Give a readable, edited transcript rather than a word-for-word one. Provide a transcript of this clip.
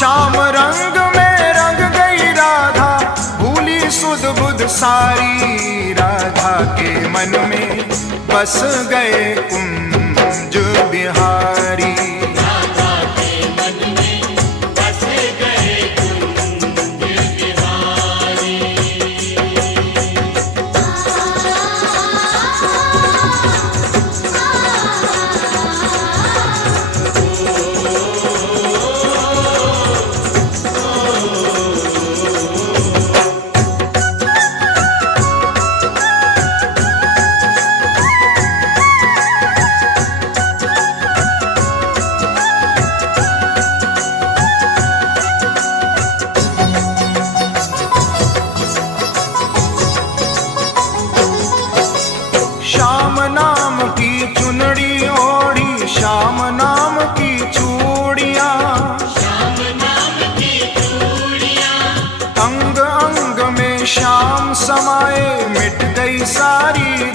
श्याम रंग में रंग गई राधा, भूली सुध बुध सारी। राधा के मन में बस गए कुंज बिहारी। राधा के मन में बस गए कुंज बिहारी। श्याम नाम की चुनड़ी ओढ़ी, श्याम नाम की चूड़ियां, श्याम नाम की चूड़ियां, अंग अंग में श्याम समाए, मिट गई सारी